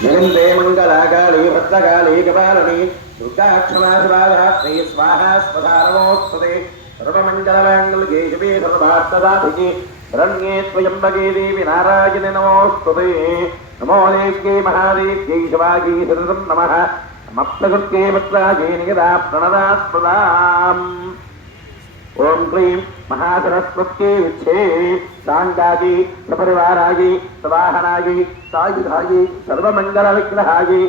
जगन्ते मङ्गलाकाली भद्रकाली कपालिनी दुर्गा क्षमा शिवाधात्री स्वाहा स्वधा नमोस्तुते सर्वमङ्गलमाङ्गल्ये शिवे सर्वार्थसाधिके शरण्ये त्र्यम्बके देवी नारायणे नमोस्तुते नमो देव्यै महादेव्यै शिवायै सततं नमः नमः वक्त्रायै निगदा प्रणदास्पदाम् ओम क्लीं महासरस्वत्यै विच्छे शांगायै सपरिवारायै सवाहनायै सायुधायै सर्वमंगलविग्रहायै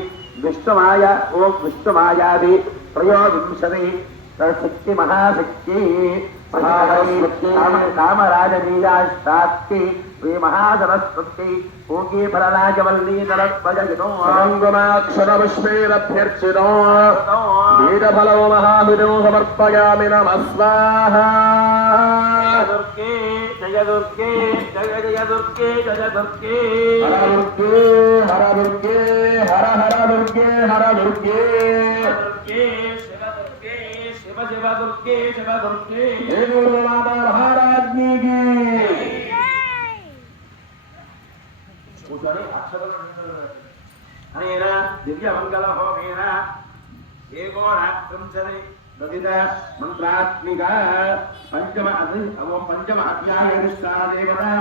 विष्णुमाया ओम विष्णुमायादि त्रयोविंशति शक्ति महाशक्ति कामराजनीयाष्टात्ति श्री महासरस्वत्यै पूगी फलराजवल्ली नरद्वयगिनो अंगुमाक्षरपुष्पेरभ्यर्चितो वीरफलो महाविनो समर्पयामि नमः स्वाहा दुर्गे जय दुर्गे जय जय दुर्गे जय दुर्गे हर दुर्गे हर दुर्गे हर हर दुर्गे हर दुर्गे दुर्गे शिव शिव दुर्गे शिव दुर्गे हे माता महाराज की पूजारी अक्षर अनेन दिव्य मंगल होमेन एकोनात्रिंशति ददित मंत्रात्मिक पंचम अध्यायनिष्ठा देवता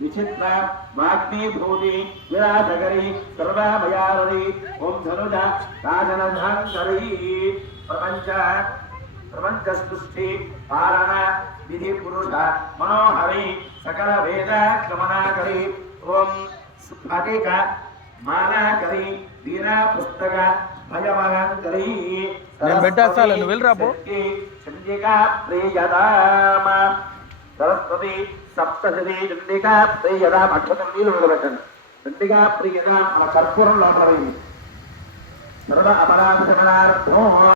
विचित्र वाग्मीभूति विराजकरी सर्वाभयाररी ओम धनुजा राजनधांकरी प्रपंच सृष्टि पारण विधि पुरुष मनोहरी सकल वेद गमनाकरी ओम स्फटिक मालाकरी वीरा पुस्तक भयमहंकरी चंडिका प्रियदाम सरस्वती सप्तशती चंडिका प्रियदाम अक्षतंडीలు మొదలుపెట్టండి चंडिका प्रियदाम कर्पूరం లోపల వేయండి सर्व अपराध शमनार्थం